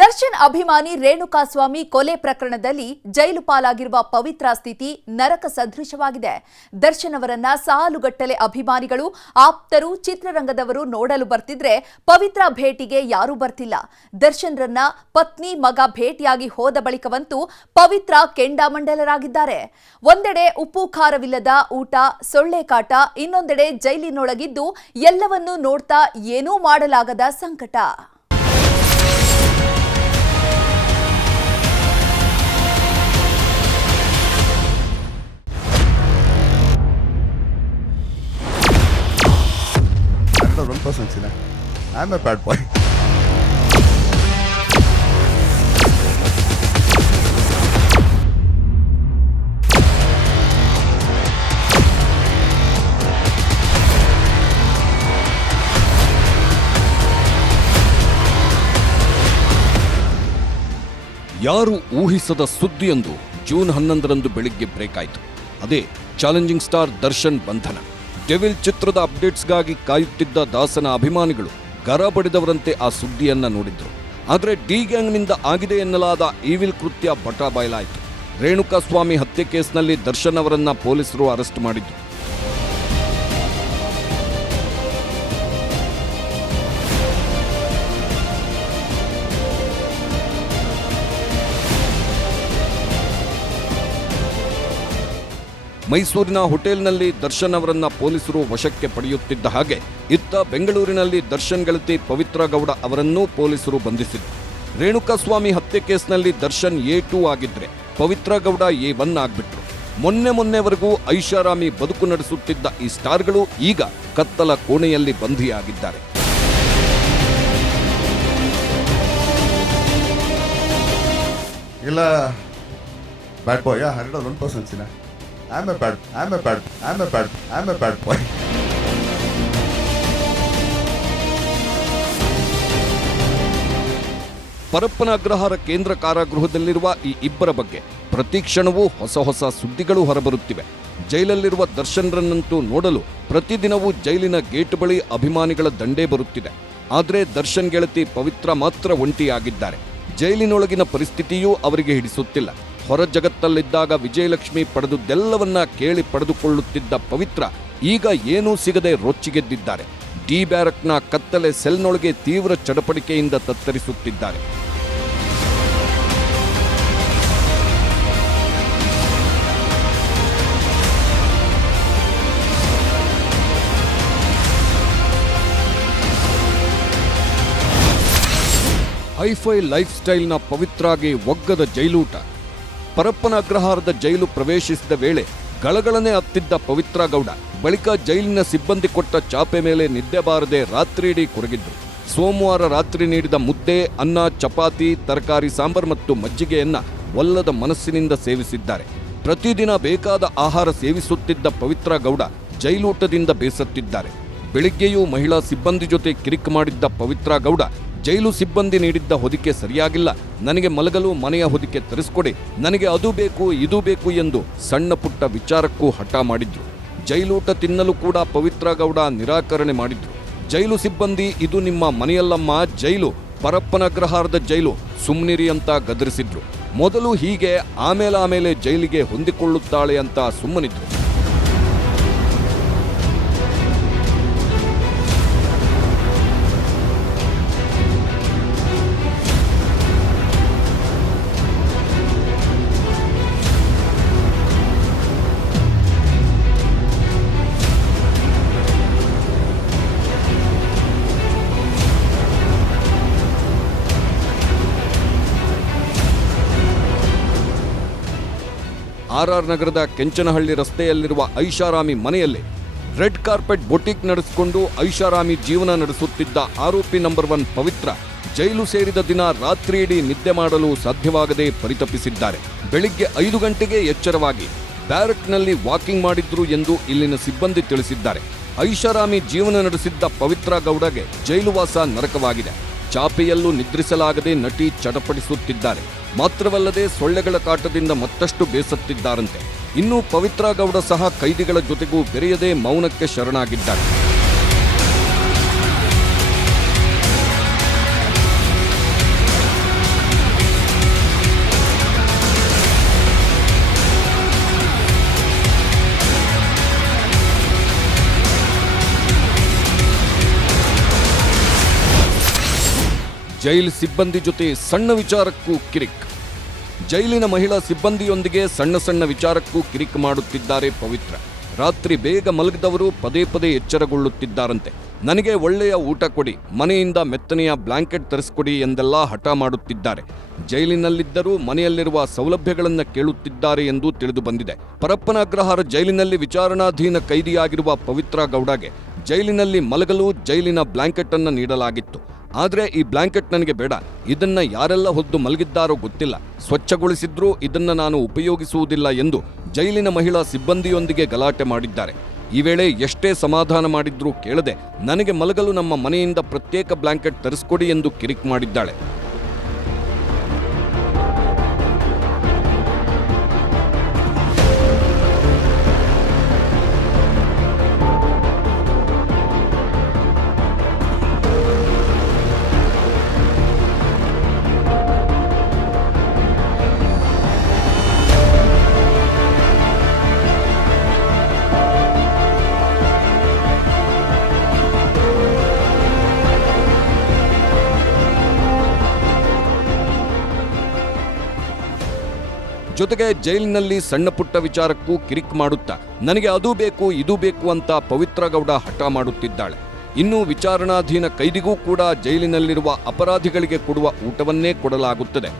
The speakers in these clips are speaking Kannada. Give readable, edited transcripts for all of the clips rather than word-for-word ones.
ದರ್ಶನ್ ಅಭಿಮಾನಿ ರೇಣುಕಾಸ್ವಾಮಿ ಕೊಲೆ ಪ್ರಕರಣದಲ್ಲಿ ಜೈಲು ಪಾಲಾಗಿರುವ ಪವಿತ್ರ ಸ್ಥಿತಿ ನರಕ ಸದೃಶವಾಗಿದೆ. ದರ್ಶನ್ ಅವರನ್ನ ಸಾಲುಗಟ್ಟಲೆ ಅಭಿಮಾನಿಗಳು, ಆಪ್ತರು, ಚಿತ್ರರಂಗದವರು ನೋಡಲು ಬರ್ತಿದ್ರೆ ಪವಿತ್ರ ಭೇಟಿಗೆ ಯಾರೂ ಬರ್ತಿಲ್ಲ. ದರ್ಶನ್ ರನ್ನ ಪತ್ನಿ, ಮಗ ಭೇಟಿಯಾಗಿ ಹೋದ ಬಳಿಕವಂತೂ ಪವಿತ್ರ ಕೆಂಡಾಮಂಡಲರಾಗಿದ್ದಾರೆ. ಒಂದೆಡೆ ಉಪ್ಪು ಖಾರವಿಲ್ಲದ ಊಟ, ಸೊಳ್ಳೆ ಕಾಟ, ಇನ್ನೊಂದೆಡೆ ಜೈಲಿನೊಳಗಿದ್ದು ಎಲ್ಲವನ್ನೂ ನೋಡ್ತಾ ಏನೂ ಮಾಡಲಾಗದ ಸಂಕಟ. One person, I'm a bad boy. ಯಾರು ಊಹಿಸದ ಸುದ್ದಿಯೊಂದು ಜೂನ್ 11ರಂದು ಬೆಳಿಗ್ಗೆ ಬ್ರೇಕ್ ಆಯಿತು. ಅದೇ ಚಾಲೆಂಜಿಂಗ್ ಸ್ಟಾರ್ ದರ್ಶನ್ ಬಂಧನ. ಡೆವಿಲ್ ಚಿತ್ರದ ಅಪ್ಡೇಟ್ಸ್ಗಾಗಿ ಕಾಯುತ್ತಿದ್ದ ದಾಸನ ಅಭಿಮಾನಿಗಳು ಗರ ಬಡಿದವರಂತೆ ಆ ಸುದ್ದಿಯನ್ನ ನೋಡಿದ್ರು. ಆದರೆ ಡಿ ಗ್ಯಾಂಗ್ನಿಂದ ಆಗಿದೆ ಎನ್ನಲಾದ ಈವಿಲ್ ಕೃತ್ಯ ಬಟಾಬಯಲಾಯಿತು. ರೇಣುಕಾಸ್ವಾಮಿ ಹತ್ಯೆ ಕೇಸ್ನಲ್ಲಿ ದರ್ಶನ್ ಅವರನ್ನ ಪೊಲೀಸರು ಅರೆಸ್ಟ್ ಮಾಡಿದ್ರು. ಮೈಸೂರಿನ ಹೋಟೆಲ್ನಲ್ಲಿ ದರ್ಶನ್ ಅವರನ್ನ ಪೊಲೀಸರು ವಶಕ್ಕೆ ಪಡೆಯುತ್ತಿದ್ದ ಹಾಗೆ ಇತ್ತ ಬೆಂಗಳೂರಿನಲ್ಲಿ ದರ್ಶನ್ ಗೆಳತಿ ಪವಿತ್ರ ಗೌಡ ಅವರನ್ನೂ ಪೊಲೀಸರು ಬಂಧಿಸಿದ್ರು. ರೇಣುಕಾಸ್ವಾಮಿ ಹತ್ಯೆ ಕೇಸ್ನಲ್ಲಿ ದರ್ಶನ್ A2 ಆಗಿದ್ರೆ ಪವಿತ್ರ ಗೌಡ A1 ಆಗ್ಬಿಟ್ರು. ಮೊನ್ನೆವರೆಗೂ ಐಷಾರಾಮಿ ಬದುಕು ನಡೆಸುತ್ತಿದ್ದ ಈ ಸ್ಟಾರ್ಗಳು ಈಗ ಕತ್ತಲ ಕೋಣೆಯಲ್ಲಿ ಬಂಧಿಯಾಗಿದ್ದಾರೆ. ಇಲ್ಲ bad boy, yeah, 101%. I'm a bad boy. Parappana Agrahara ಕೇಂದ್ರ ಕಾರಾಗೃಹದಲ್ಲಿರುವ ಈ ಇಬ್ಬರ ಬಗ್ಗೆ ಪ್ರತಿ ಕ್ಷಣವೂ ಹೊಸ ಸುದ್ದಿಗಳು ಹೊರಬರುತ್ತಿವೆ. ಜೈಲಲ್ಲಿರುವ ದರ್ಶನ್ರನ್ನಂತೂ ನೋಡಲು ಪ್ರತಿದಿನವೂ ಜೈಲಿನ ಗೇಟ್ ಬಳಿ ಅಭಿಮಾನಿಗಳ ದಂಡೇ ಬರುತ್ತಿದೆ. ಆದರೆ ದರ್ಶನ್ ಗೆಳತಿ ಪವಿತ್ರ ಮಾತ್ರ ಒಂಟಿಯಾಗಿದ್ದಾರೆ. ಜೈಲಿನೊಳಗಿನ ಪರಿಸ್ಥಿತಿಯೂ ಅವರಿಗೆ ಹಿಡಿಸುತ್ತಿಲ್ಲ. ಹೊರ ಜಗತ್ತಲ್ಲಿದ್ದಾಗ ವಿಜಯಲಕ್ಷ್ಮಿ ಪಡೆದುದೆಲ್ಲವನ್ನ ಕೇಳಿ ಪಡೆದುಕೊಳ್ಳುತ್ತಿದ್ದ ಪವಿತ್ರ ಈಗ ಏನೂ ಸಿಗದೆ ರೊಚ್ಚಿಗೆದ್ದಿದ್ದಾರೆ. ಡಿ ಬ್ಯಾರಕ್ನ ಕತ್ತಲೆ ಸೆಲ್ನೊಳಗೆ ತೀವ್ರ ಚಡಪಡಿಕೆಯಿಂದ ತತ್ತರಿಸುತ್ತಿದ್ದಾರೆ. ಹೈಫೈ ಲೈಫ್ ಸ್ಟೈಲ್ನ ಪವಿತ್ರಾಗೆ ಒಗ್ಗದ ಜೈಲೂಟ. ಪರಪ್ಪನ ಅಗ್ರಹಾರದ ಜೈಲು ಪ್ರವೇಶಿಸಿದ ವೇಳೆ ಗಳಗಳನೆ ಹತ್ತಿದ್ದ ಪವಿತ್ರ ಗೌಡ ಬಳಿಕ ಜೈಲಿನ ಸಿಬ್ಬಂದಿ ಕೊಟ್ಟ ಚಾಪೆ ಮೇಲೆ ನಿದ್ದೆ ಬಾರದೆ ರಾತ್ರಿಯಿಡೀ ಕೊರಗಿದ್ರು. ಸೋಮವಾರ ರಾತ್ರಿ ನೀಡಿದ ಮುದ್ದೆ, ಅನ್ನ, ಚಪಾತಿ, ತರಕಾರಿ ಸಾಂಬಾರ್ ಮತ್ತು ಮಜ್ಜಿಗೆಯನ್ನ ಒಲ್ಲದ ಮನಸ್ಸಿನಿಂದ ಸೇವಿಸಿದ್ದಾರೆ. ಪ್ರತಿದಿನ ಬೇಕಾದ ಆಹಾರ ಸೇವಿಸುತ್ತಿದ್ದ ಪವಿತ್ರ ಗೌಡ ಜೈಲೂಟದಿಂದ ಬೇಸತ್ತಿದ್ದಾರೆ. ಬೆಳಿಗ್ಗೆಯೂ ಮಹಿಳಾ ಸಿಬ್ಬಂದಿ ಜೊತೆ ಕಿರಿಕ್ ಮಾಡಿದ್ದ ಪವಿತ್ರ ಗೌಡ ಜೈಲು ಸಿಬ್ಬಂದಿ ನೀಡಿದ್ದ ಹೊದಿಕೆ ಸರಿಯಾಗಿಲ್ಲ, ನನಗೆ ಮಲಗಲು ಮನೆಯ ಹೊದಿಕೆ ತರಿಸ್ಕೊಡಿ, ನನಗೆ ಅದು ಬೇಕು ಇದು ಬೇಕು ಎಂದು ಸಣ್ಣ ಪುಟ್ಟ ವಿಚಾರಕ್ಕೂ ಹಠ ಮಾಡಿದ್ರು. ಜೈಲೂಟ ತಿನ್ನಲು ಕೂಡ ಪವಿತ್ರ ಗೌಡ ನಿರಾಕರಣೆ ಮಾಡಿದ್ರು. ಜೈಲು ಸಿಬ್ಬಂದಿ, ಇದು ನಿಮ್ಮ ಮನೆಯಲ್ಲಮ್ಮ, ಜೈಲು, ಪರಪ್ಪನ ಅಗ್ರಹಾರದ ಜೈಲು, ಸುಮ್ನಿರಿ ಅಂತ ಗದರಿಸಿದ್ರು. ಮೊದಲು ಹೀಗೆ, ಆಮೇಲೆ ಜೈಲಿಗೆ ಹೊಂದಿಕೊಳ್ಳುತ್ತಾಳೆ ಅಂತ ಸುಮ್ಮನಿದ್ರು. RR ನಗರದ ಕೆಂಚನಹಳ್ಳಿ ರಸ್ತೆಯಲ್ಲಿರುವ ಐಷಾರಾಮಿ ಮನೆಯಲ್ಲಿ ರೆಡ್ ಕಾರ್ಪೆಟ್ ಬೊಟಿಕ್ ನಡೆಸಿಕೊಂಡು ಐಷಾರಾಮಿ ಜೀವನ ನಡೆಸುತ್ತಿದ್ದ ಆರೋಪಿ ನಂಬರ್ 1 ಪವಿತ್ರ ಜೈಲು ಸೇರಿದ ದಿನ ರಾತ್ರಿಯಿಡೀ ನಿದ್ದೆ ಮಾಡಲು ಸಾಧ್ಯವಾಗದೆ ಪರಿತಪಿಸಿದ್ದಾರೆ. ಬೆಳಿಗ್ಗೆ 5 ಗಂಟೆಗೆ ಎಚ್ಚರವಾಗಿ ಬ್ಯಾರಕ್ನಲ್ಲಿ ವಾಕಿಂಗ್ ಮಾಡಿದ್ರು ಎಂದು ಇಲ್ಲಿನ ಸಿಬ್ಬಂದಿ ತಿಳಿಸಿದ್ದಾರೆ. ಐಷಾರಾಮಿ ಜೀವನ ನಡೆಸಿದ್ದ ಪವಿತ್ರ ಗೌಡಗೆ ಜೈಲುವಾಸ ನರಕವಾಗಿದೆ. ಚಾಪೆಯಲ್ಲೂ ನಿದ್ರಿಸಲಾಗದೆ ನಟಿ ಚಡಪಡಿಸುತ್ತಿದ್ದಾರೆ. ಮಾತ್ರವಲ್ಲದೆ ಸೊಳ್ಳೆಗಳ ಕಾಟದಿಂದ ಮತ್ತಷ್ಟು ಬೇಸತ್ತಿದ್ದಾರಂತೆ. ಇನ್ನು ಪವಿತ್ರ ಗೌಡ ಸಹ ಕೈದಿಗಳ ಜೊತೆಗೂ ಬೆರೆಯದೆ ಮೌನಕ್ಕೆ ಶರಣಾಗಿದ್ದಾರೆ. ಜೈಲ್ ಸಿಬ್ಬಂದಿ ಜೊತೆ ಸಣ್ಣ ವಿಚಾರಕ್ಕೂ ಕಿರಿಕ್. ಜೈಲಿನ ಮಹಿಳಾ ಸಿಬ್ಬಂದಿಯೊಂದಿಗೆ ಸಣ್ಣ ಸಣ್ಣ ವಿಚಾರಕ್ಕೂ ಕಿರಿಕ್ ಮಾಡುತ್ತಿದ್ದಾರೆ ಪವಿತ್ರ. ರಾತ್ರಿ ಬೇಗ ಮಲಗಿದವರು ಪದೇ ಪದೇ ಎಚ್ಚರಗೊಳ್ಳುತ್ತಿದ್ದಾರಂತೆ. ನನಗೆ ಒಳ್ಳೆಯ ಊಟ ಕೊಡಿ, ಮನೆಯಿಂದ ಮೆತ್ತನೆಯ ಬ್ಲಾಂಕೆಟ್ ತರಿಸ್ಕೊಡಿ ಎಂದೆಲ್ಲ ಹಠ ಮಾಡುತ್ತಿದ್ದಾರೆ. ಜೈಲಿನಲ್ಲಿದ್ದರೂ ಮನೆಯಲ್ಲಿರುವ ಸೌಲಭ್ಯಗಳನ್ನು ಕೇಳುತ್ತಿದ್ದಾರೆ ಎಂದು ತಿಳಿದು ಬಂದಿದೆ. ಪರಪ್ಪನ ಅಗ್ರಹಾರ ಜೈಲಿನಲ್ಲಿ ವಿಚಾರಣಾಧೀನ ಕೈದಿಯಾಗಿರುವ ಪವಿತ್ರ ಗೌಡಗೆ ಜೈಲಿನಲ್ಲಿ ಮಲಗಲು ಜೈಲಿನ ಬ್ಲಾಂಕೆಟ್ ಅನ್ನು ನೀಡಲಾಗಿತ್ತು. ಆದರೆ ಈ ಬ್ಲಾಂಕೆಟ್ ನನಗೆ ಬೇಡ, ಇದನ್ನ ಯಾರೆಲ್ಲ ಹೊದ್ದು ಮಲಗಿದ್ದಾರೋ ಗೊತ್ತಿಲ್ಲ, ಸ್ವಚ್ಛಗೊಳಿಸಿದ್ರೂ ಇದನ್ನ ನಾನು ಉಪಯೋಗಿಸುವುದಿಲ್ಲ ಎಂದು ಜೈಲಿನ ಮಹಿಳಾ ಸಿಬ್ಬಂದಿಯೊಂದಿಗೆ ಗಲಾಟೆ ಮಾಡಿದ್ದಾರೆ. ಈ ವೇಳೆ ಎಷ್ಟೇ ಸಮಾಧಾನ ಮಾಡಿದ್ರೂ ಕೇಳದೆ ನನಗೆ ಮಲಗಲು ನಮ್ಮ ಮನೆಯಿಂದ ಪ್ರತ್ಯೇಕ ಬ್ಲಾಂಕೆಟ್ ತರಿಸ್ಕೊಡಿ ಎಂದು ಕಿರಿಕ್ ಮಾಡಿದ್ದಾಳೆ. ಜೊತೆಗೆ ಜೈಲಿನಲ್ಲಿ ಸಣ್ಣ ಪುಟ್ಟ ವಿಚಾರಕ್ಕೂ ಕಿರಿಕ್ ಮಾಡುತ್ತಾ ನನಗೆ ಅದು ಬೇಕು ಇದು ಬೇಕು ಅಂತ ಪವಿತ್ರ ಗೌಡ ಹಠ ಮಾಡುತ್ತಿದ್ದಾಳೆ. ಇನ್ನು ವಿಚಾರಣಾಧೀನ ಕೈದಿಗೂ ಕೂಡ ಜೈಲಿನಲ್ಲಿರುವ ಅಪರಾಧಿಗಳಿಗೆ ಕೊಡುವ ಊಟವನ್ನೇ ಕೊಡಲಾಗುತ್ತದೆ.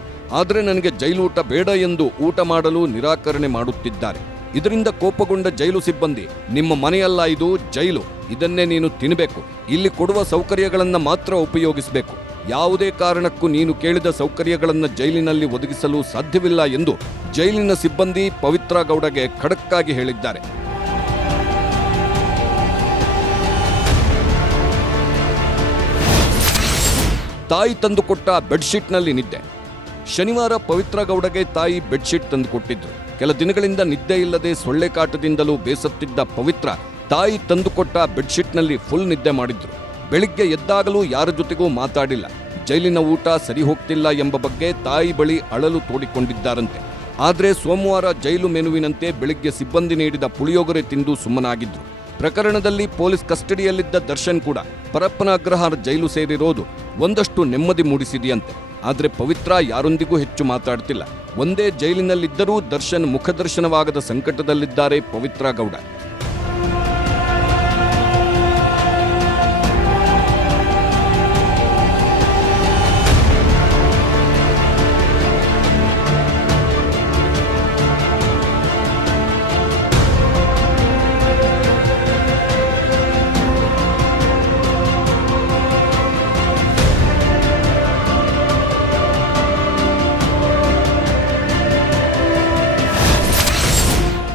ಆದರೆ ನನಗೆ ಜೈಲೂಟ ಬೇಡ ಎಂದು ಊಟ ಮಾಡಲು ನಿರಾಕರಣೆ ಮಾಡುತ್ತಿದ್ದಾರೆ. ಇದರಿಂದ ಕೋಪಗೊಂಡ ಜೈಲು ಸಿಬ್ಬಂದಿ, ನಿಮ್ಮ ಮನೆಯಲ್ಲ ಇದು ಜೈಲು, ಇದನ್ನೇ ನೀನು ತಿನ್ನಬೇಕು, ಇಲ್ಲಿ ಕೊಡುವ ಸೌಕರ್ಯಗಳನ್ನು ಮಾತ್ರ ಉಪಯೋಗಿಸಬೇಕು, ಯಾವುದೇ ಕಾರಣಕ್ಕೂ ನೀನು ಕೇಳಿದ ಸೌಕರ್ಯಗಳನ್ನು ಜೈಲಿನಲ್ಲಿ ಒದಗಿಸಲು ಸಾಧ್ಯವಿಲ್ಲ ಎಂದು ಜೈಲಿನ ಸಿಬ್ಬಂದಿ ಪವಿತ್ರ ಗೌಡಗೆ ಖಡಕ್ಕಾಗಿ ಹೇಳಿದ್ದಾರೆ. ತಾಯಿ ತಂದುಕೊಟ್ಟ ಬೆಡ್ಶೀಟ್ನಲ್ಲಿ ನಿದ್ದೆ. ಶನಿವಾರ ಪವಿತ್ರ ಗೌಡಗೆ ತಾಯಿ ಬೆಡ್ಶೀಟ್ ತಂದುಕೊಟ್ಟಿದ್ರು. ಕೆಲ ದಿನಗಳಿಂದ ನಿದ್ದೆ ಇಲ್ಲದೆ ಸೊಳ್ಳೆ ಕಾಟದಿಂದಲೂ ಬೇಸತ್ತಿದ್ದ ಪವಿತ್ರ ತಾಯಿ ತಂದುಕೊಟ್ಟ ಬೆಡ್ಶೀಟ್ನಲ್ಲಿ ಫುಲ್ ನಿದ್ದೆ ಮಾಡಿದ್ರು. ಬೆಳಿಗ್ಗೆ ಎದ್ದಾಗಲೂ ಯಾರ ಜೊತೆಗೂ ಮಾತಾಡಿಲ್ಲ. ಜೈಲಿನ ಊಟ ಸರಿ ಹೋಗ್ತಿಲ್ಲ ಎಂಬ ಬಗ್ಗೆ ತಾಯಿ ಬಳಿ ಅಳಲು ತೋಡಿಕೊಂಡಿದ್ದಾರಂತೆ. ಆದರೆ ಸೋಮವಾರ ಜೈಲು ಮೆನುವಿನಂತೆ ಬೆಳಿಗ್ಗೆ ಸಿಬ್ಬಂದಿ ನೀಡಿದ ಪುಳಿಯೋಗರೆ ತಿಂದು ಸುಮ್ಮನಾಗಿದ್ರು. ಪ್ರಕರಣದಲ್ಲಿ ಪೊಲೀಸ್ ಕಸ್ಟಡಿಯಲ್ಲಿದ್ದ ದರ್ಶನ್ ಕೂಡ ಪರಪ್ಪನ ಅಗ್ರಹಾರ ಜೈಲು ಸೇರಿರೋದು ಒಂದಷ್ಟು ನೆಮ್ಮದಿ ಮೂಡಿಸಿದೆಯಂತೆ. ಆದರೆ ಪವಿತ್ರ ಯಾರೊಂದಿಗೂ ಹೆಚ್ಚು ಮಾತಾಡ್ತಿಲ್ಲ. ಒಂದೇ ಜೈಲಿನಲ್ಲಿದ್ದರೂ ದರ್ಶನ್ ಮುಖದರ್ಶನವಾಗದ ಸಂಕಟದಲ್ಲಿದ್ದಾರೆ ಪವಿತ್ರ ಗೌಡ.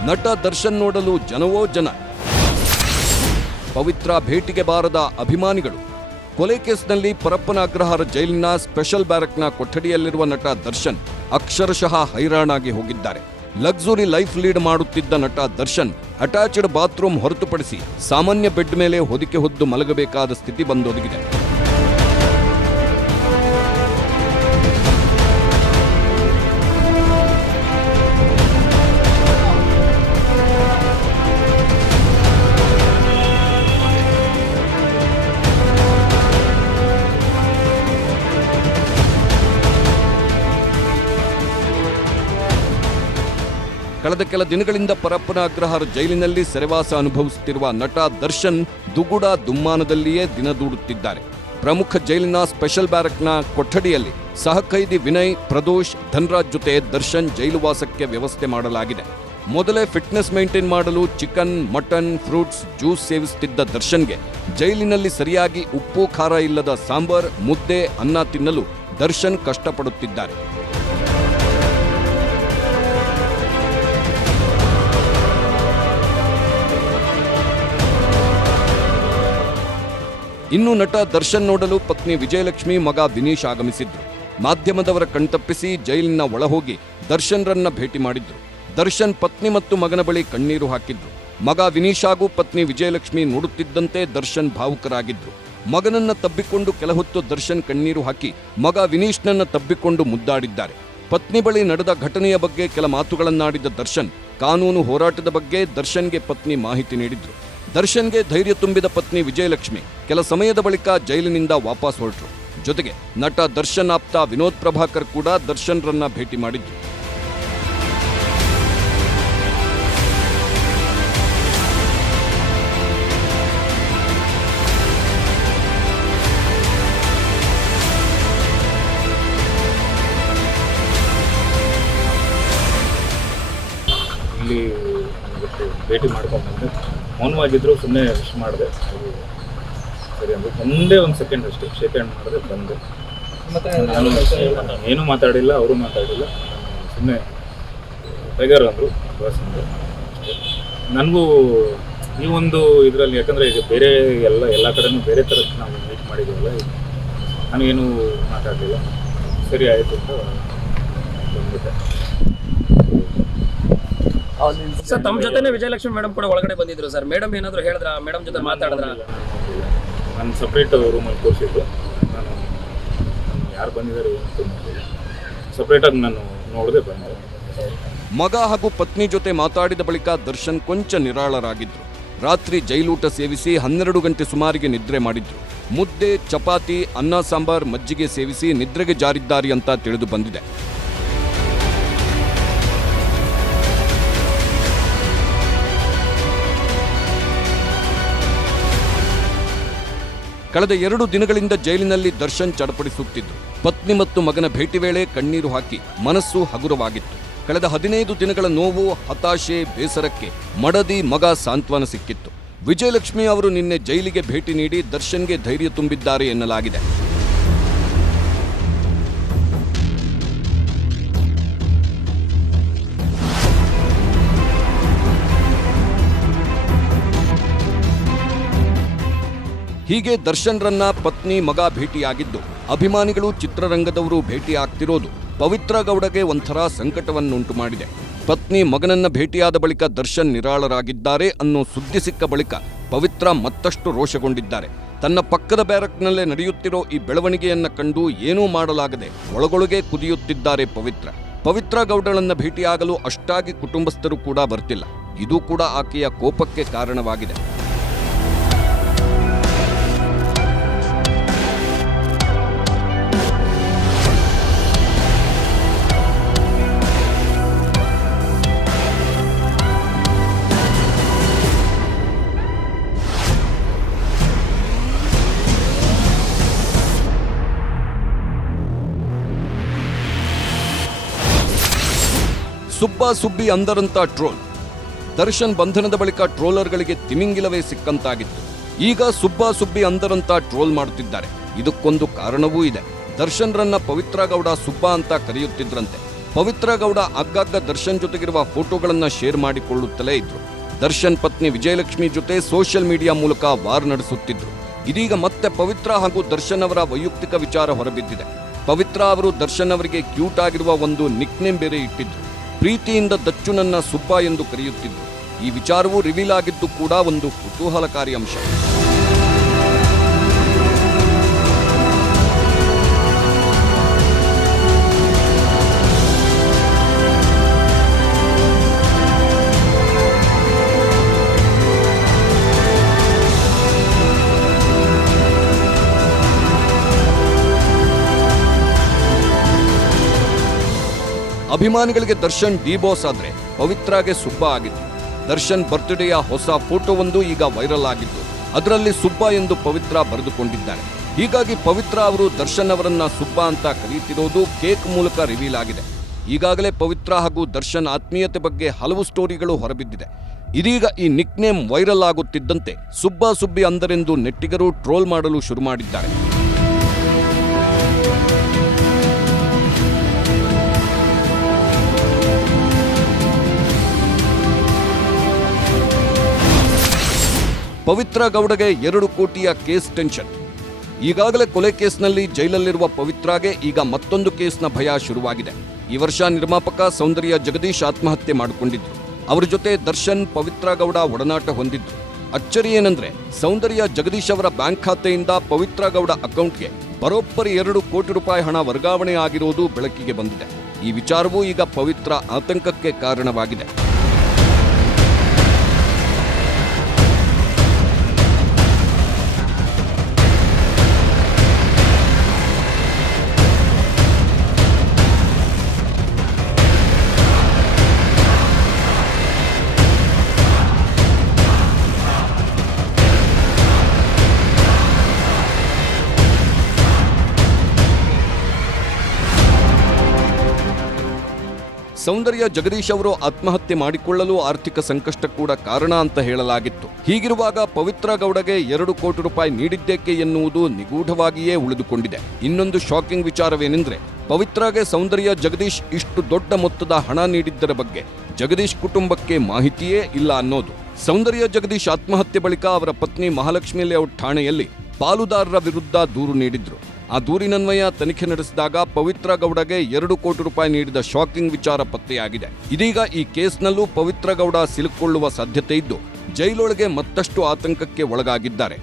ನಟ ದರ್ಶನ್ ನೋಡಲು ಜನವೋ ಜನ. ಪವಿತ್ರ ಭೇಟಿಗೆ ಬಾರದ ಅಭಿಮಾನಿಗಳು. ಕೊಲೆ ಕೇಸ್ನಲ್ಲಿ ಪರಪ್ಪನ ಅಗ್ರಹಾರ ಜೈಲಿನ ಸ್ಪೆಷಲ್ ಬ್ಯಾರಕ್ನ ಕೊಠಡಿಯಲ್ಲಿರುವ ನಟ ದರ್ಶನ್ ಅಕ್ಷರಶಃ ಹೈರಾಣಾಗಿ ಹೋಗಿದ್ದಾರೆ. ಲಕ್ಸುರಿ ಲೈಫ್ ಲೀಡ್ ಮಾಡುತ್ತಿದ್ದ ನಟ ದರ್ಶನ್ ಅಟ್ಯಾಚ್ಡ್ ಬಾತ್ರೂಮ್ ಹೊರತುಪಡಿಸಿ ಸಾಮಾನ್ಯ ಬೆಡ್ ಮೇಲೆ ಹೊದಿಕೆ ಹೊದ್ದು ಮಲಗಬೇಕಾದ ಸ್ಥಿತಿ ಬಂದೊದಗಿದೆ. ಕಳೆದ ಕೆಲ ದಿನಗಳಿಂದ ಪರಪ್ಪನ ಅಗ್ರಹಾರ ಜೈಲಿನಲ್ಲಿ ಸೆರೆವಾಸ ಅನುಭವಿಸುತ್ತಿರುವ ನಟ ದರ್ಶನ್ ದುಗುಡ ದುಮ್ಮಾನದಲ್ಲಿಯೇ ದಿನ ದೂಡುತ್ತಿದ್ದಾರೆ. ಪ್ರಮುಖ ಜೈಲಿನ ಸ್ಪೆಷಲ್ ಬ್ಯಾರಕ್ನ ಕೊಠಡಿಯಲ್ಲಿ ಸಹಕೈದಿ ವಿನಯ್, ಪ್ರದೋಷ್, ಧನ್ರಾಜ್ ಜೊತೆ ದರ್ಶನ್ ಜೈಲುವಾಸಕ್ಕೆ ವ್ಯವಸ್ಥೆ ಮಾಡಲಾಗಿದೆ. ಮೊದಲೇ ಫಿಟ್ನೆಸ್ ಮೇಂಟೈನ್ ಮಾಡಲು ಚಿಕನ್, ಮಟನ್, ಫ್ರೂಟ್ಸ್, ಜ್ಯೂಸ್ ಸೇವಿಸುತ್ತಿದ್ದ ದರ್ಶನ್ಗೆ ಜೈಲಿನಲ್ಲಿ ಸರಿಯಾಗಿ ಉಪ್ಪು ಖಾರ ಇಲ್ಲದ ಸಾಂಬಾರ್, ಮುದ್ದೆ, ಅನ್ನ ತಿನ್ನಲು ದರ್ಶನ್ ಕಷ್ಟಪಡುತ್ತಿದ್ದಾರೆ. ಇನ್ನು ನಟ ದರ್ಶನ್ ನೋಡಲು ಪತ್ನಿ ವಿಜಯಲಕ್ಷ್ಮಿ, ಮಗ ವಿನೀಶ್ ಆಗಮಿಸಿದ್ರು. ಮಾಧ್ಯಮದವರ ಕಣ್ತಪ್ಪಿಸಿ ಜೈಲಿನ ಒಳಹೋಗಿ ದರ್ಶನ್ರನ್ನ ಭೇಟಿ ಮಾಡಿದ್ರು. ದರ್ಶನ್ ಪತ್ನಿ ಮತ್ತು ಮಗನ ಬಳಿ ಕಣ್ಣೀರು ಹಾಕಿದ್ರು. ಮಗ ವಿನೀಶ್ ಹಾಗೂ ಪತ್ನಿ ವಿಜಯಲಕ್ಷ್ಮಿ ನೋಡುತ್ತಿದ್ದಂತೆ ದರ್ಶನ್ ಭಾವುಕರಾಗಿದ್ರು. ಮಗನನ್ನ ತಬ್ಬಿಕೊಂಡು ಕೆಲಹೊತ್ತು ದರ್ಶನ್ ಕಣ್ಣೀರು ಹಾಕಿ ಮಗ ವಿನೀಶ್ನನ್ನ ತಬ್ಬಿಕೊಂಡು ಮುದ್ದಾಡಿದ್ದಾರೆ. ಪತ್ನಿ ಬಳಿ ನಡೆದ ಘಟನೆಯ ಬಗ್ಗೆ ಕೆಲ ಮಾತುಗಳನ್ನಾಡಿದ ದರ್ಶನ್ ಕಾನೂನು ಹೋರಾಟದ ಬಗ್ಗೆ ದರ್ಶನ್ಗೆ ಪತ್ನಿ ಮಾಹಿತಿ ನೀಡಿದ್ರು. ದರ್ಶನ್ಗೆ ಧೈರ್ಯ ತುಂಬಿದ ಪತ್ನಿ ವಿಜಯಲಕ್ಷ್ಮಿ ಕೆಲ ಸಮಯದ ಬಳಿಕ ಜೈಲಿನಿಂದ ವಾಪಸ್ ಹೊರಟರು. ಜೊತೆಗೆ ನಟ ದರ್ಶನ್ ಆಪ್ತ ವಿನೋದ್ ಪ್ರಭಾಕರ್ ಕೂಡ ದರ್ಶನ್ರನ್ನ ಭೇಟಿ ಮಾಡಿದ್ರು. ಇಲ್ಲಿ ಇವತ್ತು ಭೇಟಿ ಮಾಡ್ಕೊಂಡು ಬಂದೆ. ಮೌನವಾಗಿದ್ದರು, ಸುಮ್ಮನೆ ವಿಶ್ ಮಾಡಿದೆ. ಅದು ಸರಿ ಅಂದರೆ ಒಂದೇ ಒಂದು ಸೆಕೆಂಡ್ ಅಷ್ಟೇ ಶೇಕ್ ಹ್ಯಾಂಡ್ ಮಾಡಿದೆ, ಬಂದೆ. ನಾನು ಏನೂ ಮಾತಾಡಿಲ್ಲ, ಅವರು ಮಾತಾಡಿಲ್ಲ. ಸುಮ್ಮನೆ ಟೈಗರ್ ಅಂದರು, ಬಸ್ ಅಂದರು ಅಷ್ಟೇ. ನನಗೂ ಈ ಒಂದು ಇದರಲ್ಲಿ ಯಾಕಂದರೆ ಈಗ ಬೇರೆ ಎಲ್ಲ ಕಡೆನೂ ಬೇರೆ ಥರದ್ದು ನಾವು ಮೀಟ್ ಮಾಡಿದ್ದೀವಲ್ಲ, ನಾನೇನು ಮಾತಾಡಲಿಲ್ಲ. ಸರಿ ಆಯಿತು ಅಂತ ಬಂದ್ಬಿಟ್ಟೆ. ಸರ್ ತಮ್ಮ ಜೊತೆನೇ ವಿಜಯಲಕ್ಷ್ಮಿ ಮೇಡಮ್ ಕೂಡ ಒಳಗಡೆ ಬಂದಿದ್ರು ಸರ್. ಮೇಡಮ್ ಏನಾದ್ರು ಹೇಳಿದ್ರ? ಮೇಡಮ್ ಜೊತೆ ಮಾತಾಡಿದ್ರ? ನಾನು ಸಪ್ರೇಟ್ ರೂಮಲ್ಲಿ ತೋರಿಸಿದ್ದು. ನಾನು ಯಾರು ಬಂದಿದ್ದಾರೆ ಅಂತ ನೋಡಿದೆ, ಸಪ್ರೇಟಾಗಿ ನಾನು ನೋಡದೆ ಬಂದೆ. ಮಗ ಹಾಗೂ ಪತ್ನಿ ಜೊತೆ ಮಾತಾಡಿದ ಬಳಿಕ ದರ್ಶನ್ ಕೊಂಚ ನಿರಾಳರಾಗಿದ್ರು. ರಾತ್ರಿ ಜೈಲೂಟ ಸೇವಿಸಿ 12 ಗಂಟೆ ಸುಮಾರಿಗೆ ನಿದ್ರೆ ಮಾಡಿದ್ರು. ಮುದ್ದೆ, ಚಪಾತಿ, ಅನ್ನ ಸಾಂಬಾರ್, ಮಜ್ಜಿಗೆ ಸೇವಿಸಿ ನಿದ್ರೆಗೆ ಜಾರಿದ್ದಾರೆ ಅಂತ ತಿಳಿದು ಬಂದಿದೆ. ಕಳೆದ 2 ದಿನಗಳಿಂದ ಜೈಲಿನಲ್ಲಿ ದರ್ಶನ್ ಚಡಪಡಿಸುತ್ತಿದ್ದು. ಪತ್ನಿ ಮತ್ತು ಮಗನ ಭೇಟಿ ವೇಳೆ ಕಣ್ಣೀರು ಹಾಕಿ ಮನಸ್ಸು ಹಗುರವಾಗಿತ್ತು. ಕಳೆದ 15 ದಿನಗಳ ನೋವು, ಹತಾಶೆ, ಬೇಸರಕ್ಕೆ ಮಡದಿ ಮಗ ಸಾಂತ್ವನ ಸಿಕ್ಕಿತ್ತು. ವಿಜಯಲಕ್ಷ್ಮಿ ಅವರು ನಿನ್ನೆ ಜೈಲಿಗೆ ಭೇಟಿ ನೀಡಿ ದರ್ಶನ್ಗೆ ಧೈರ್ಯ ತುಂಬಿದ್ದಾರೆ ಎನ್ನಲಾಗಿದೆ. ಹೀಗೆ ದರ್ಶನ್ರನ್ನ ಪತ್ನಿ ಮಗ ಭೇಟಿಯಾಗಿದ್ದು, ಅಭಿಮಾನಿಗಳು, ಚಿತ್ರರಂಗದವರು ಭೇಟಿ ಆಗ್ತಿರೋದು ಪವಿತ್ರ ಗೌಡಗೆ ಒಂಥರ ಸಂಕಟವನ್ನುಂಟು ಮಾಡಿದೆ. ಪತ್ನಿ ಮಗನನ್ನ ಭೇಟಿಯಾದ ಬಳಿಕ ದರ್ಶನ್ ನಿರಾಳರಾಗಿದ್ದಾರೆ ಅನ್ನೋ ಸುದ್ದಿ ಸಿಕ್ಕ ಬಳಿಕ ಪವಿತ್ರ ಮತ್ತಷ್ಟು ರೋಷಗೊಂಡಿದ್ದಾರೆ. ತನ್ನ ಪಕ್ಕದ ಬ್ಯಾರಕ್ನಲ್ಲೇ ನಡೆಯುತ್ತಿರೋ ಈ ಬೆಳವಣಿಗೆಯನ್ನ ಕಂಡು ಏನೂ ಮಾಡಲಾಗದೆ ಒಳಗೊಳಗೆ ಕುದಿಯುತ್ತಿದ್ದಾರೆ ಪವಿತ್ರ ಗೌಡಳನ್ನ ಭೇಟಿಯಾಗಲು ಅಷ್ಟಾಗಿ ಕುಟುಂಬಸ್ಥರು ಕೂಡ ಬರ್ತಿಲ್ಲ. ಇದು ಕೂಡ ಆಕೆಯ ಕೋಪಕ್ಕೆ ಕಾರಣವಾಗಿದೆ. ಸುಬ್ಬಾ ಸುಬ್ಬಿ ಅಂದರಂತ ಟ್ರೋಲ್. ದರ್ಶನ್ ಬಂಧನದ ಬಳಿಕ ಟ್ರೋಲರ್ಗಳಿಗೆ ತಿಮಿಂಗಿಲವೇ ಸಿಕ್ಕಂತಾಗಿತ್ತು. ಈಗ ಸುಬ್ಬಾ ಸುಬ್ಬಿ ಅಂದರಂತ ಟ್ರೋಲ್ ಮಾಡುತ್ತಿದ್ದಾರೆ. ಇದಕ್ಕೊಂದು ಕಾರಣವೂ ಇದೆ. ದರ್ಶನ್ರನ್ನ ಪವಿತ್ರ ಗೌಡ ಸುಬ್ಬಾ ಅಂತ ಕರೆಯುತ್ತಿದ್ರಂತೆ. ಪವಿತ್ರ ಗೌಡ ಆಗಾಗ ದರ್ಶನ್ ಜೊತೆಗಿರುವ ಫೋಟೋಗಳನ್ನ ಶೇರ್ ಮಾಡಿಕೊಳ್ಳುತ್ತಲೇ ಇದ್ರು. ದರ್ಶನ್ ಪತ್ನಿ ವಿಜಯಲಕ್ಷ್ಮಿ ಜೊತೆ ಸೋಷಿಯಲ್ ಮೀಡಿಯಾ ಮೂಲಕ ವಾರ್ ನಡೆಸುತ್ತಿದ್ರು. ಇದೀಗ ಮತ್ತೆ ಪವಿತ್ರ ಹಾಗೂ ದರ್ಶನ್ ಅವರ ವೈಯಕ್ತಿಕ ವಿಚಾರ ಹೊರಬಿದ್ದಿದೆ. ಪವಿತ್ರ ಅವರು ದರ್ಶನ್ ಅವರಿಗೆ ಕ್ಯೂಟ್ ಆಗಿರುವ ಒಂದು ನಿಕ್ನೇಮ್ ಬೇರೆ ಇಟ್ಟಿದ್ರು. ಪ್ರೀತಿಯಿಂದ ದಚ್ಚುನನ್ನ ಸುಬ್ಬಾ ಎಂದು ಕರೆಯುತ್ತಿದ್ರು. ಈ ವಿಚಾರವೂ ರಿವೀಲ್ ಆಗಿದ್ದು ಕೂಡ ಒಂದು ಕುತೂಹಲಕಾರಿ ಅಂಶ. ಅಭಿಮಾನಿಗಳಿಗೆ ದರ್ಶನ್ ಡಿ ಬಾಸ್ ಆದ್ರೆ ಪವಿತ್ರಾಗೆ ಸುಬ್ಬಾ ಆಗಿತ್ತು. ದರ್ಶನ್ ಬರ್ತ್ಡೇಯ ಹೊಸ ಫೋಟೋವೊಂದು ಈಗ ವೈರಲ್ ಆಗಿದ್ದು, ಅದರಲ್ಲಿ ಸುಬ್ಬಾ ಎಂದು ಪವಿತ್ರ ಬರೆದುಕೊಂಡಿದ್ದಾರೆ. ಹೀಗಾಗಿ ಪವಿತ್ರ ಅವರು ದರ್ಶನ್ ಅವರನ್ನ ಸುಬ್ಬಾ ಅಂತ ಕರೆಯುತ್ತಿರೋದು ಕೇಕ್ ಮೂಲಕ ರಿವೀಲ್ ಆಗಿದೆ. ಈಗಾಗಲೇ ಪವಿತ್ರ ಹಾಗೂ ದರ್ಶನ್ ಆತ್ಮೀಯತೆ ಬಗ್ಗೆ ಹಲವು ಸ್ಟೋರಿಗಳು ಹೊರಬಿದ್ದಿದೆ. ಇದೀಗ ಈ ನಿಕ್ನೇಮ್ ವೈರಲ್ ಆಗುತ್ತಿದ್ದಂತೆ ಸುಬ್ಬಾ ಸುಬ್ಬಿ ಅಂದರೆಂದು ನೆಟ್ಟಿಗರು ಟ್ರೋಲ್ ಮಾಡಲು ಶುರು ಮಾಡಿದ್ದಾರೆ. ಪವಿತ್ರ ಗೌಡಗೆ 2 ಕೋಟಿಯ ಕೇಸ್ ಟೆನ್ಷನ್. ಈಗಾಗಲೇ ಕೊಲೆ ಕೇಸ್ನಲ್ಲಿ ಜೈಲಲ್ಲಿರುವ ಪವಿತ್ರಾಗೆ ಈಗ ಮತ್ತೊಂದು ಕೇಸ್ನ ಭಯ ಶುರುವಾಗಿದೆ. ಈ ವರ್ಷ ನಿರ್ಮಾಪಕ ಸೌಂದರ್ಯ ಜಗದೀಶ್ ಆತ್ಮಹತ್ಯೆ ಮಾಡಿಕೊಂಡಿದ್ರು. ಅವರ ಜೊತೆ ದರ್ಶನ್, ಪವಿತ್ರ ಗೌಡ ಒಡನಾಟ ಹೊಂದಿದ್ರು. ಅಚ್ಚರಿ ಏನಂದ್ರೆ ಸೌಂದರ್ಯ ಜಗದೀಶ್ ಅವರ ಬ್ಯಾಂಕ್ ಖಾತೆಯಿಂದ ಪವಿತ್ರ ಗೌಡ ಅಕೌಂಟ್ಗೆ ಬರೋಬ್ಬರಿ 2 ಕೋಟಿ ರೂಪಾಯಿ ಹಣ ವರ್ಗಾವಣೆ ಆಗಿರುವುದು ಬೆಳಕಿಗೆ ಬಂದಿದೆ. ಈ ವಿಚಾರವೂ ಈಗ ಪವಿತ್ರ ಆತಂಕಕ್ಕೆ ಕಾರಣವಾಗಿದೆ. ಸೌಂದರ್ಯ ಜಗದೀಶ್ ಅವರು ಆತ್ಮಹತ್ಯೆ ಮಾಡಿಕೊಳ್ಳಲು ಆರ್ಥಿಕ ಸಂಕಷ್ಟ ಕೂಡ ಕಾರಣ ಅಂತ ಹೇಳಲಾಗಿತ್ತು. ಹೀಗಿರುವಾಗ ಪವಿತ್ರ ಗೌಡಗೆ 2 ಕೋಟಿ ರೂಪಾಯಿ ನೀಡಿದ್ದೇಕೆ ಎನ್ನುವುದು ನಿಗೂಢವಾಗಿಯೇ ಉಳಿದುಕೊಂಡಿದೆ. ಇನ್ನೊಂದು ಶಾಕಿಂಗ್ ವಿಚಾರವೇನೆಂದ್ರೆ, ಪವಿತ್ರಗೆ ಸೌಂದರ್ಯ ಜಗದೀಶ್ ಇಷ್ಟು ದೊಡ್ಡ ಮೊತ್ತದ ಹಣ ನೀಡಿದ್ದರ ಬಗ್ಗೆ ಜಗದೀಶ್ ಕುಟುಂಬಕ್ಕೆ ಮಾಹಿತಿಯೇ ಇಲ್ಲ ಅನ್ನೋದು. ಸೌಂದರ್ಯ ಜಗದೀಶ್ ಆತ್ಮಹತ್ಯೆ ಬಳಿಕ ಅವರ ಪತ್ನಿ ಮಹಾಲಕ್ಷ್ಮಿ ಲೇಔಟ್ ಠಾಣೆಯಲ್ಲಿ ಪಾಲುದಾರರ ವಿರುದ್ಧ ದೂರು ನೀಡಿದ್ರು. ಆ ದೂರಿನನ್ವಯ ತನಿಖೆ ನಡೆಸಿದಾಗ ಪವಿತ್ರ ಗೌಡಗೆ 2 ಕೋಟಿ ರೂಪಾಯಿ ನೀಡಿದ ಶಾಕಿಂಗ್ ವಿಚಾರ ಪತ್ತೆಯಾಗಿದೆ. ಇದೀಗ ಈ ಕೇಸ್ನಲ್ಲೂ ಪವಿತ್ರ ಗೌಡ ಸಿಲುಕೊಳ್ಳುವ ಸಾಧ್ಯತೆ ಇದ್ದು ಜೈಲೊಳಗೆ ಮತ್ತಷ್ಟು ಆತಂಕಕ್ಕೆ ಒಳಗಾಗಿದ್ದಾರೆ.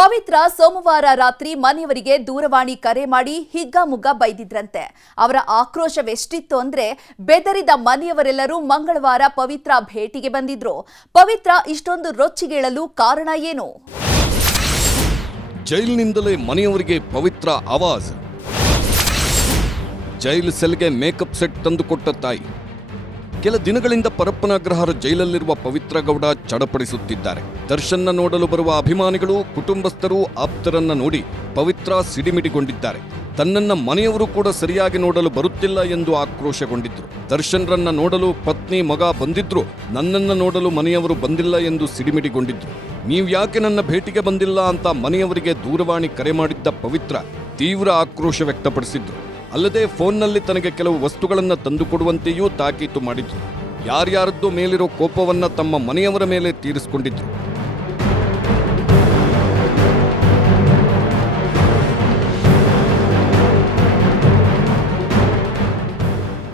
ಪವಿತ್ರ ಸೋಮವಾರ ರಾತ್ರಿ ಮನೆಯವರಿಗೆ ದೂರವಾಣಿ ಕರೆ ಮಾಡಿ ಹಿಗ್ಗಾಮುಗ್ಗಾ ಬೈದಿದ್ರಂತೆ. ಅವರ ಆಕ್ರೋಶವೆಷ್ಟಿತ್ತು ಅಂದ್ರೆ ಬೆದರಿದ ಮನೆಯವರೆಲ್ಲರೂ ಮಂಗಳವಾರ ಪವಿತ್ರ ಭೇಟಿಗೆ ಬಂದಿದ್ರು. ಪವಿತ್ರ ಇಷ್ಟೊಂದು ರೊಚ್ಚಿಗೇಳಲು ಕಾರಣ ಏನು? ಜೈಲಿನಿಂದಲೇ ಮನೆಯವರಿಗೆ ಪವಿತ್ರ ಆವಾಜ್. ಜೈಲು ಸೆಲ್ಗೆ ಮೇಕಪ್ ಸೆಟ್ ತಂದುಕೊಟ್ಟ ತಾಯಿ. ಕೆಲ ದಿನಗಳಿಂದ ಪರಪ್ಪನ ಅಗ್ರಹಾರ ಜೈಲಲ್ಲಿರುವ ಪವಿತ್ರ ಗೌಡ ಚಡಪಡಿಸುತ್ತಿದ್ದಾರೆ. ದರ್ಶನ್ನ ನೋಡಲು ಬರುವ ಅಭಿಮಾನಿಗಳು, ಕುಟುಂಬಸ್ಥರು, ಆಪ್ತರನ್ನ ನೋಡಿ ಪವಿತ್ರ ಸಿಡಿಮಿಡಿಗೊಂಡಿದ್ದಾರೆ. ತನ್ನನ್ನ ಮನೆಯವರು ಕೂಡ ಸರಿಯಾಗಿ ನೋಡಲು ಬರುತ್ತಿಲ್ಲ ಎಂದು ಆಕ್ರೋಶಗೊಂಡಿದ್ರು. ದರ್ಶನ್ರನ್ನ ನೋಡಲು ಪತ್ನಿ, ಮಗ ಬಂದಿದ್ರು, ನನ್ನನ್ನ ನೋಡಲು ಮನೆಯವರು ಬಂದಿಲ್ಲ ಎಂದು ಸಿಡಿಮಿಡಿಗೊಂಡಿದ್ರು. ನೀವ್ಯಾಕೆ ನನ್ನ ಭೇಟಿಗೆ ಬಂದಿಲ್ಲ ಅಂತ ಮನೆಯವರಿಗೆ ದೂರವಾಣಿ ಕರೆ ಮಾಡಿದ್ದ ಪವಿತ್ರ ತೀವ್ರ ಆಕ್ರೋಶ ವ್ಯಕ್ತಪಡಿಸಿದ್ರು. ಅಲ್ಲದೆ ಫೋನ್ನಲ್ಲಿ ತನಗೆ ಕೆಲವು ವಸ್ತುಗಳನ್ನು ತಂದುಕೊಡುವಂತೆಯೂ ತಾಕೀತು ಮಾಡಿದ್ರು. ಯಾರ್ಯಾರದ್ದು ಮೇಲಿರೋ ಕೋಪವನ್ನ ತಮ್ಮ ಮನೆಯವರ ಮೇಲೆ ತೀರಿಸಿಕೊಂಡಿದ್ರು.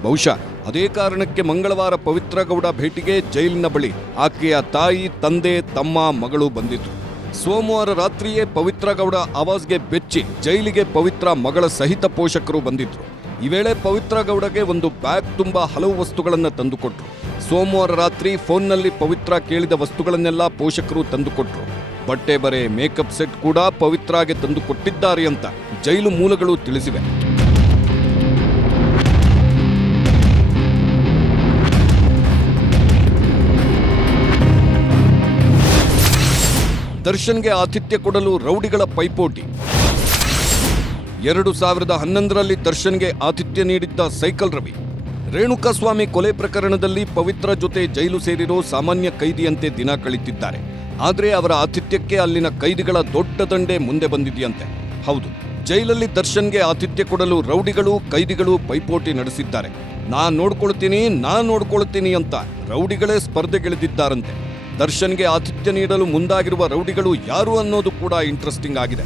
ಬಹುಶಃ ಅದೇ ಕಾರಣಕ್ಕೆ ಮಂಗಳವಾರ ಪವಿತ್ರ ಗೌಡ ಭೇಟಿಗೆ ಜೈಲಿನ ಬಳಿ ಆಕೆಯ ತಾಯಿ, ತಂದೆ, ತಮ್ಮ, ಮಗಳು ಬಂದಿದ್ರು. ಸೋಮವಾರ ರಾತ್ರಿಯೇ ಪವಿತ್ರ ಗೌಡ ಆವಾಜ್ಗೆ ಬೆಚ್ಚಿ ಜೈಲಿಗೆ ಪವಿತ್ರ ಮಗಳ ಸಹಿತ ಪೋಷಕರು ಬಂದಿದ್ರು. ಈ ವೇಳೆ ಪವಿತ್ರ ಗೌಡಗೆ ಒಂದು ಬ್ಯಾಗ್ ತುಂಬಾ ಹಲವು ವಸ್ತುಗಳನ್ನು ತಂದುಕೊಟ್ರು. ಸೋಮವಾರ ರಾತ್ರಿ ಫೋನ್ನಲ್ಲಿ ಪವಿತ್ರ ಕೇಳಿದ ವಸ್ತುಗಳನ್ನೆಲ್ಲ ಪೋಷಕರು ತಂದುಕೊಟ್ರು. ಬಟ್ಟೆ ಬರೆ, ಮೇಕಪ್ ಸೆಟ್ ಕೂಡ ಪವಿತ್ರಾಗೆ ತಂದುಕೊಟ್ಟಿದ್ದಾರೆ ಅಂತ ಜೈಲು ಮೂಲಗಳು ತಿಳಿಸಿವೆ. ದರ್ಶನ್ಗೆ ಆತಿಥ್ಯ ಕೊಡಲು ರೌಡಿಗಳ ಪೈಪೋಟಿ. 2011ರಲ್ಲಿ ದರ್ಶನ್ಗೆ ಆತಿಥ್ಯ ನೀಡಿದ್ದ ಸೈಕಲ್ ರವಿ. ರೇಣುಕಾಸ್ವಾಮಿ ಕೊಲೆ ಪ್ರಕರಣದಲ್ಲಿ ಪವಿತ್ರ ಜೊತೆ ಜೈಲು ಸೇರಿರೋ ಸಾಮಾನ್ಯ ಕೈದಿಯಂತೆ ದಿನ ಕಳೆದಿದ್ದಾರೆ. ಆದರೆ ಅವರ ಆತಿಥ್ಯಕ್ಕೆ ಅಲ್ಲಿನ ಕೈದಿಗಳ ದೊಡ್ಡ ದಂಡೆ ಮುಂದೆ ಬಂದಿದೆಯಂತೆ. ಹೌದು, ಜೈಲಲ್ಲಿ ದರ್ಶನ್ಗೆ ಆತಿಥ್ಯ ಕೊಡಲು ರೌಡಿಗಳು, ಕೈದಿಗಳು ಪೈಪೋಟಿ ನಡೆಸಿದ್ದಾರೆ. ನಾನ್ ನೋಡ್ಕೊಳ್ತೀನಿ ಅಂತ ರೌಡಿಗಳೇ ಸ್ಪರ್ಧೆಗಿಳಿದಿದ್ದಾರಂತೆ. ದರ್ಶನ್ಗೆ ಆತಿಥ್ಯ ನೀಡಲು ಮುಂದಾಗಿರುವ ರೌಡಿಗಳು ಯಾರು ಅನ್ನೋದು ಕೂಡ ಇಂಟ್ರೆಸ್ಟಿಂಗ್ ಆಗಿದೆ.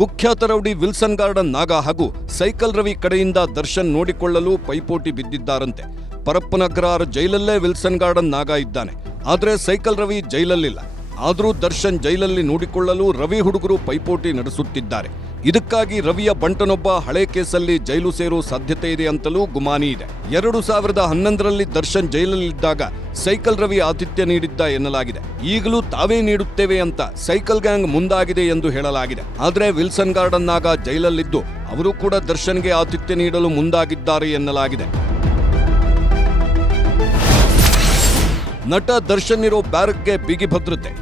ಕುಖ್ಯಾತ ರೌಡಿ ವಿಲ್ಸನ್ ಗಾರ್ಡನ್ ನಾಗ ಹಾಗೂ ಸೈಕಲ್ ರವಿ ಕಡೆಯಿಂದ ದರ್ಶನ್ ನೋಡಿಕೊಳ್ಳಲು ಪೈಪೋಟಿ ಬಿದ್ದಿದ್ದಾರಂತೆ. ಪರಪ್ಪನಗ್ರಹಾರ ಜೈಲಲ್ಲೇ ವಿಲ್ಸನ್ ಗಾರ್ಡನ್ ನಾಗ ಇದ್ದಾನೆ, ಆದರೆ ಸೈಕಲ್ ರವಿ ಜೈಲಲ್ಲಿಲ್ಲ. ಆದರೂ ದರ್ಶನ್ ಜೈಲಲ್ಲಿ ನೋಡಿಕೊಳ್ಳಲು ರವಿ ಹುಡುಗರು ಪೈಪೋಟಿ ನಡೆಸುತ್ತಿದ್ದಾರೆ. ಇದಕ್ಕಾಗಿ ರವಿಯ ಬಂಟನೊಬ್ಬ ಹಳೆ ಕೇಸಲ್ಲಿ ಜೈಲು ಸೇರೋ ಸಾಧ್ಯತೆ ಇದೆ ಅಂತಲೂ ಗುಮಾನಿ ಇದೆ. 2011ರಲ್ಲಿ ದರ್ಶನ್ ಜೈಲಲ್ಲಿದ್ದಾಗ ಸೈಕಲ್ ರವಿ ಆತಿಥ್ಯ ನೀಡಿದ್ದ ಎನ್ನಲಾಗಿದೆ. ಈಗಲೂ ತಾವೇ ನೀಡುತ್ತೇವೆ ಅಂತ ಸೈಕಲ್ ಗ್ಯಾಂಗ್ ಮುಂದಾಗಿದೆ ಎಂದು ಹೇಳಲಾಗಿದೆ. ಆದರೆ ವಿಲ್ಸನ್ ಗಾರ್ಡನ್ ನಾಗ ಜೈಲಲ್ಲಿದ್ದು ಅವರು ಕೂಡ ದರ್ಶನ್ಗೆ ಆತಿಥ್ಯ ನೀಡಲು ಮುಂದಾಗಿದ್ದಾರೆ ಎನ್ನಲಾಗಿದೆ. ನಟ ದರ್ಶನ್ ಇರೋ ಬ್ಯಾರಕ್ಗೆ ಬಿಗಿ ಭದ್ರತೆ.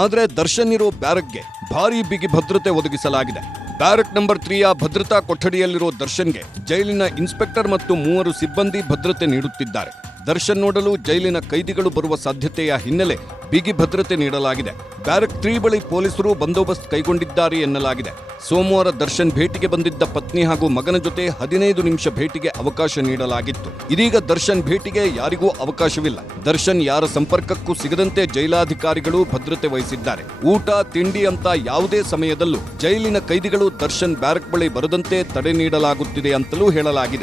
ಆದರೆ ದರ್ಶನ್ ಇರೋ ಬ್ಯಾರಕ್ಗೆ ಭಾರೀ ಬಿಗಿ ಭದ್ರತೆ ಒದಗಿಸಲಾಗಿದೆ. ಬ್ಯಾರಕ್ ನಂಬರ್ 3ಯ ಭದ್ರತಾ ಕೊಠಡಿಯಲ್ಲಿರೋ ದರ್ಶನ್ಗೆ ಜೈಲಿನ ಇನ್ಸ್ಪೆಕ್ಟರ್ ಮತ್ತು 3 ಸಿಬ್ಬಂದಿ ಭದ್ರತೆ ನೀಡುತ್ತಿದ್ದಾರೆ. ದರ್ಶನ್ ನೋಡಲು ಜೈಲಿನ ಕೈದಿಗಳು ಬರುವ ಸಾಧ್ಯತೆಯ ಹಿನ್ನೆಲೆ ಬಿಗಿ ಭದ್ರತೆ ನೀಡಲಾಗಿದೆ. ಬ್ಯಾರಕ್ 3 ಬಳಿ ಪೊಲೀಸರು ಬಂದೋಬಸ್ತ್ ಕೈಗೊಂಡಿದ್ದಾರೆ ಎನ್ನಲಾಗಿದೆ. ಸೋಮವಾರ ದರ್ಶನ್ ಭೇಟಿಗೆ ಬಂದಿದ್ದ ಪತ್ನಿ ಹಾಗೂ ಮಗನ ಜೊತೆ 15 ನಿಮಿಷ ಭೇಟಿಗೆ ಅವಕಾಶ ನೀಡಲಾಗಿತ್ತು. ಇದೀಗ ದರ್ಶನ್ ಭೇಟಿಗೆ ಯಾರಿಗೂ ಅವಕಾಶವಿಲ್ಲ. ದರ್ಶನ್ ಯಾರ ಸಂಪರ್ಕಕ್ಕೂ ಸಿಗದಂತೆ ಜೈಲಾಧಿಕಾರಿಗಳು ಭದ್ರತೆ ವಹಿಸಿದ್ದಾರೆ. ಊಟ, ತಿಂಡಿ ಅಂತ ಯಾವುದೇ ಸಮಯದಲ್ಲೂ ಜೈಲಿನ ಕೈದಿಗಳು ದರ್ಶನ್ ಬ್ಯಾರಕ್ ಬಳಿ ಬರದಂತೆ ತಡೆ ನೀಡಲಾಗುತ್ತಿದೆ ಅಂತಲೂ ಹೇಳಲಾಗಿದೆ.